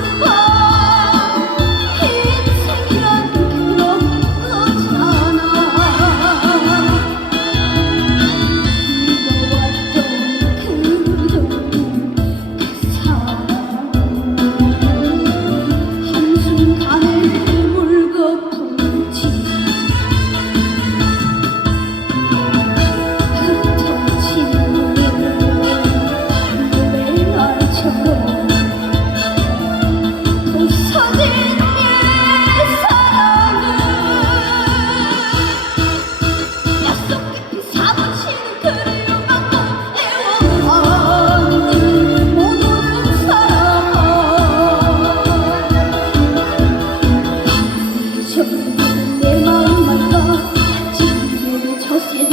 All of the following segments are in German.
我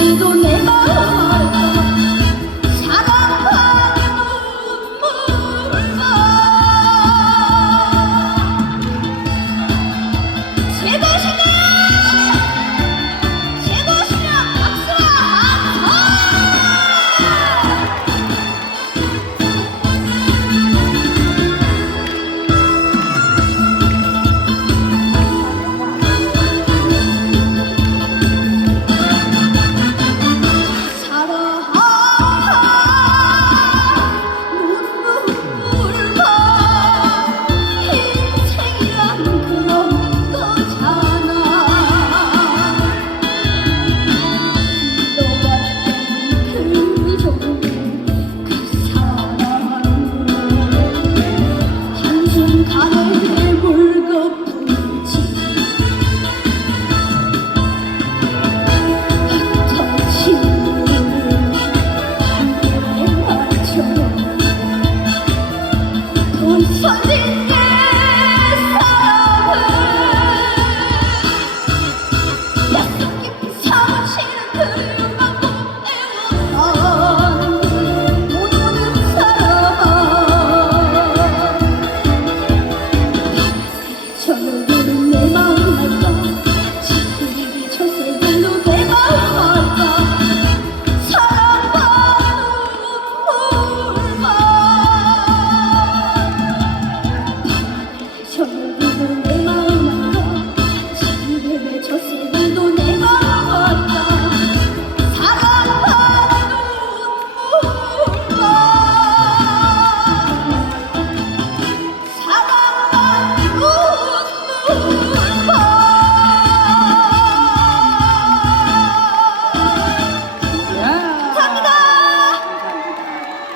你都没办法。